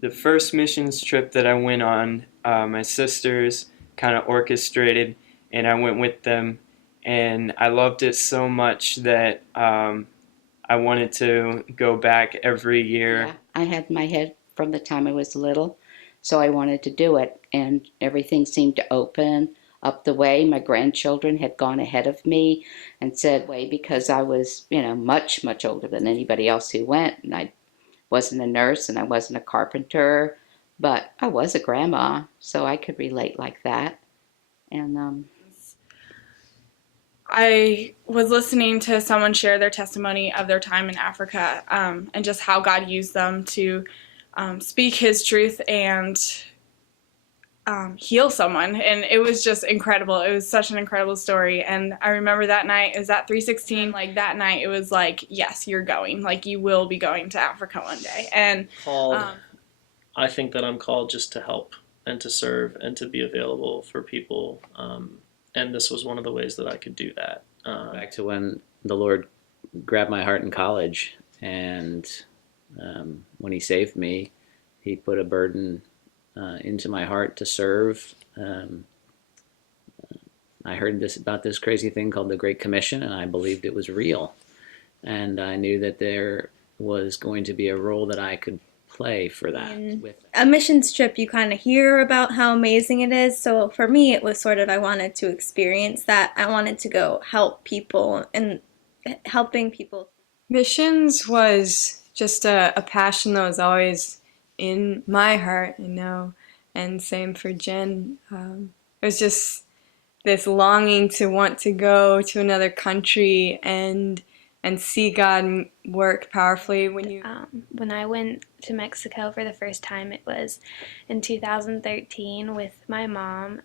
The first missions trip that I went on, my sisters kind of orchestrated, and I went with them, and I loved it so much that I wanted to go back every year. Yeah, I had my head from the time I was little, so I wanted to do it, and everything seemed to open up the way. My grandchildren had gone ahead of me and said, way because I was, much, much older than anybody else who went, and I wasn't a nurse and I wasn't a carpenter, but I was a grandma, so I could relate like that. And I was listening to someone share their testimony of their time in Africa, and just how God used them to speak His truth and heal someone, and it was just incredible. It was such an incredible story, and I remember that night, it was at 316, like that night it was like, yes, you're going, like you will be going to Africa one day. And called, I think that I'm called just to help and to serve and to be available for people, and this was one of the ways that I could do that. Back to when the Lord grabbed my heart in college, and when He saved me, He put a burden into my heart to serve. I heard about this crazy thing called the Great Commission, and I believed it was real. And I knew that there was going to be a role that I could play for that. In a missions trip, you kind of hear about how amazing it is. So for me, it was sort of, I wanted to experience that. I wanted to go help people and helping people. Missions was just a passion that was always in my heart, and same for Jen. It was just this longing to want to go to another country and see God work powerfully. When I went to Mexico for the first time, it was in 2013 with my mom,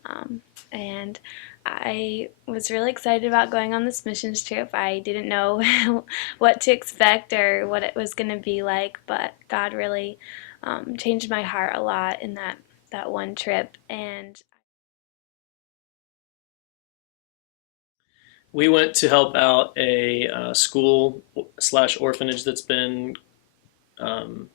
and I was really excited about going on this missions trip. I didn't know what to expect or what it was going to be like, but God really changed my heart a lot in that one trip. And we went to help out a school/orphanage that's been, for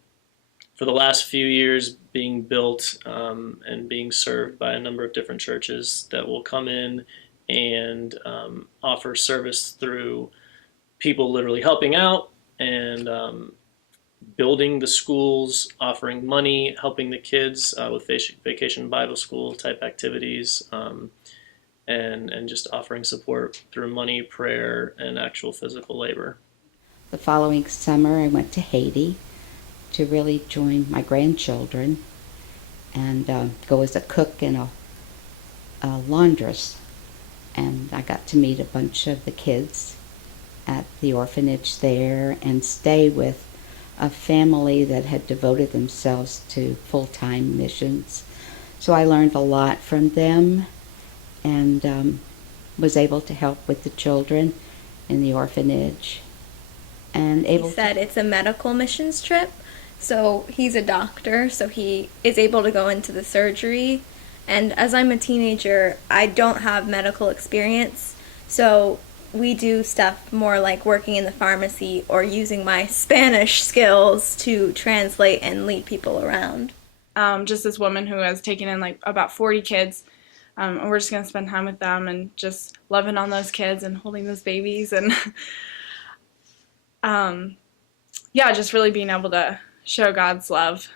the last few years, being built and being served by a number of different churches that will come in and offer service through people literally helping out and building the schools, offering money, helping the kids with vacation Bible school type activities, and just offering support through money, prayer, and actual physical labor. the following summer, I went to Haiti to really join my grandchildren and go as a cook and a laundress. And I got to meet a bunch of the kids at the orphanage there and stay with a family that had devoted themselves to full-time missions. So I learned a lot from them and was able to help with the children in the orphanage. And He said it's a medical missions trip, so he's a doctor, so he is able to go into the surgery. And as I'm a teenager, I don't have medical experience, so we do stuff more like working in the pharmacy or using my Spanish skills to translate and lead people around. Just this woman who has taken in like about 40 kids, and we're just going to spend time with them and just loving on those kids and holding those babies and yeah, just really being able to show God's love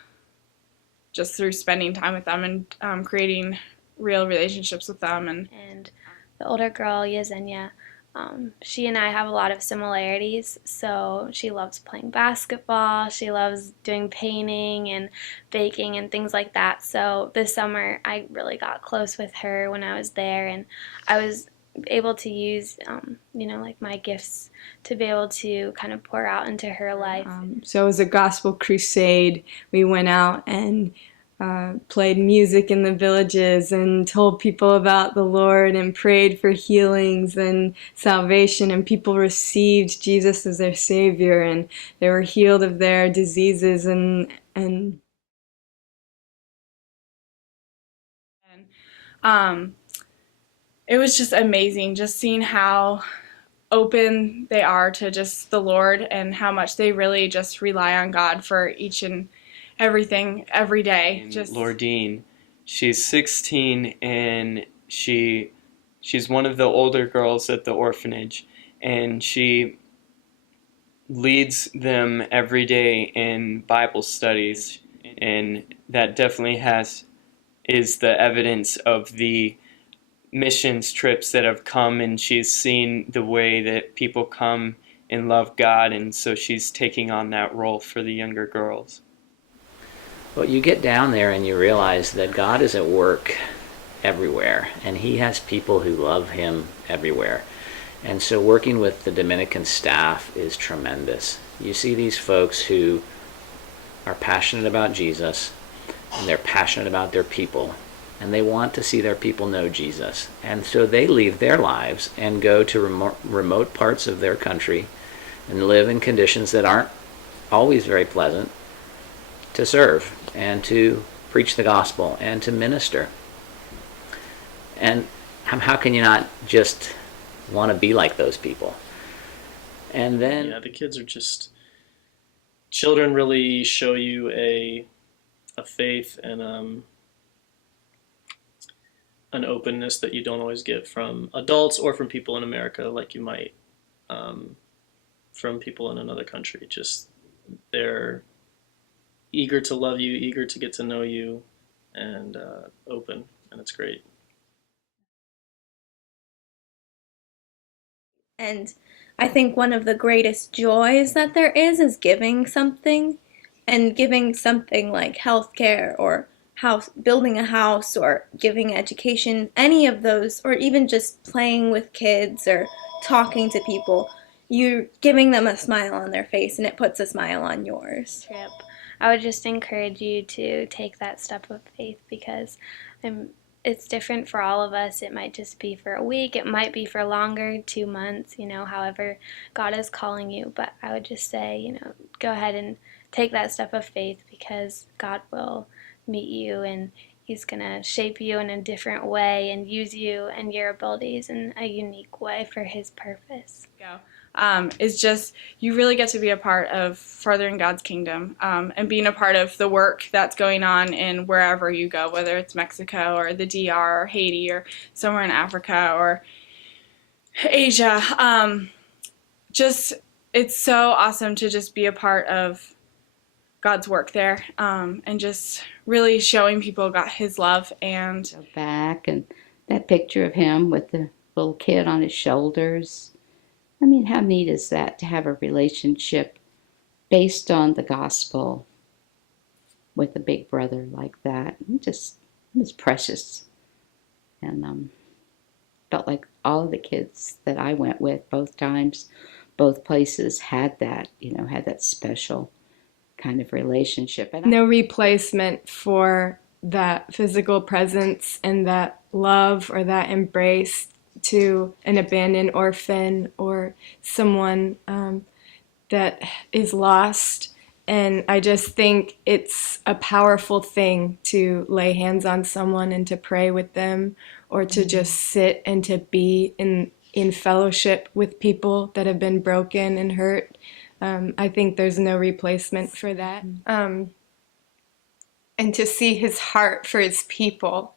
just through spending time with them and creating real relationships with them. And the older girl, Yesenia, she and I have a lot of similarities. So she loves playing basketball, she loves doing painting and baking and things like that. So this summer I really got close with her when I was there, and I was able to use like my gifts to be able to kind of pour out into her life. So it was a gospel crusade. We went out and played music in the villages and told people about the Lord and prayed for healings and salvation, and people received Jesus as their Savior and they were healed of their diseases and it was just amazing just seeing how open they are to just the Lord and how much they really just rely on God for each and everything every day. And Just Lordine, she's 16 and she's one of the older girls at the orphanage, and she leads them every day in Bible studies, and that definitely is the evidence of the missions trips that have come, and she's seen the way that people come and love God, and so she's taking on that role for the younger girls. Well, you get down there and you realize that God is at work everywhere, and he has people who love him everywhere. And so working with the Dominican staff is tremendous. You see these folks who are passionate about Jesus, and they're passionate about their people, and they want to see their people know Jesus. And so they leave their lives and go to remote parts of their country and live in conditions that aren't always very pleasant to serve and to preach the gospel and to minister. And how can you not just want to be like those people? And then the kids are just, children really show you a faith and an openness that you don't always get from adults or from people in America, like you might from people in another country. Just, they're eager to love you, eager to get to know you, and open, and it's great. And I think one of the greatest joys that there is giving something, and giving something like healthcare or building a house or giving education, any of those, or even just playing with kids or talking to people. You're giving them a smile on their face, and it puts a smile on yours. Trip. I would just encourage you to take that step of faith, because it's different for all of us. It might just be for a week, it might be for longer, 2 months, however God is calling you. But I would just say, go ahead and take that step of faith, because God will meet you, and he's going to shape you in a different way and use you and your abilities in a unique way for his purpose. It's just, you really get to be a part of furthering God's kingdom, and being a part of the work that's going on in wherever you go, whether it's Mexico or the DR or Haiti or somewhere in Africa or Asia. It's so awesome to just be a part of God's work there, and just really showing people God, his love. And Go back, and that picture of him with the little kid on his shoulders. I mean, how neat is that, to have a relationship based on the gospel with a big brother like that? It was precious. And felt like all of the kids that I went with both times, both places, had that special kind of relationship. And No replacement for that physical presence and that love or that embrace to an abandoned orphan or someone that is lost. And I just think it's a powerful thing to lay hands on someone and to pray with them, or to just sit and to be in fellowship with people that have been broken and hurt. I think there's no replacement for that. And to see his heart for his people,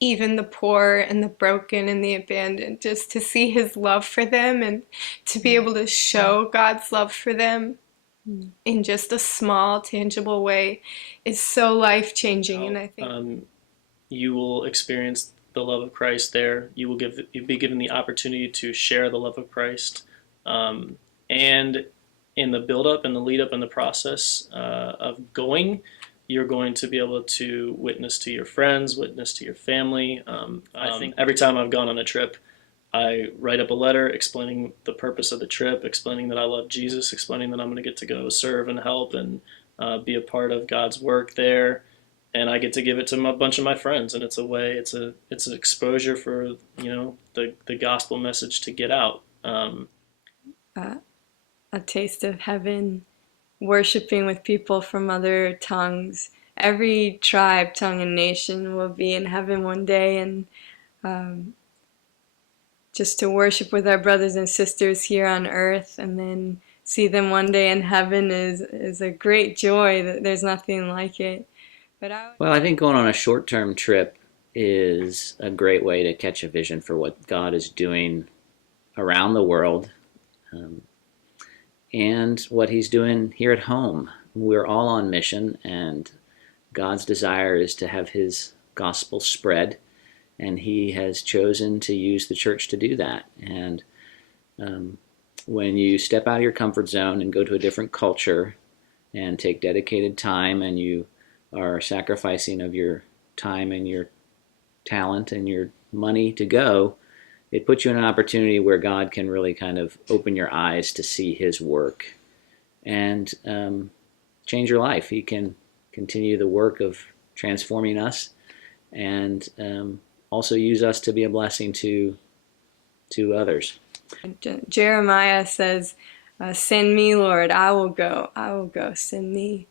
even the poor and the broken and the abandoned, just to see his love for them and to be able to show God's love for them in just a small, tangible way is so life-changing. And I think you will experience the love of Christ there. You'll be given the opportunity to share the love of Christ. And in the build-up and the lead-up and the process of going, you're going to be able to witness to your friends, witness to your family. I think every time I've gone on a trip, I write up a letter explaining the purpose of the trip, explaining that I love Jesus, explaining that I'm going to get to go serve and help and be a part of God's work there. And I get to give it to a bunch of my friends, and it's an exposure for the gospel message to get out. a taste of heaven, worshiping with people from other tongues. Every tribe, tongue, and nation will be in heaven one day, and just to worship with our brothers and sisters here on earth, and then see them one day in heaven is a great joy. That there's nothing like it. But Well, I think going on a short-term trip is a great way to catch a vision for what God is doing around the world, um, and what he's doing here at home. We're all on mission, and God's desire is to have his gospel spread, and he has chosen to use the church to do that. And when you step out of your comfort zone and go to a different culture and take dedicated time, and you are sacrificing of your time and your talent and your money to go, it puts you in an opportunity where God can really kind of open your eyes to see his work and change your life. He can continue the work of transforming us, and also use us to be a blessing to others. Jeremiah says, "Send me, Lord, I will go. I will go. Send me."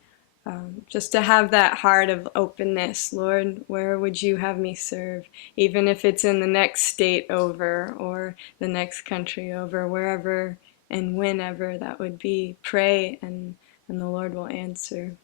Just to have that heart of openness. Lord, where would you have me serve? Even if it's in the next state over or the next country over, wherever and whenever that would be. Pray, and the Lord will answer.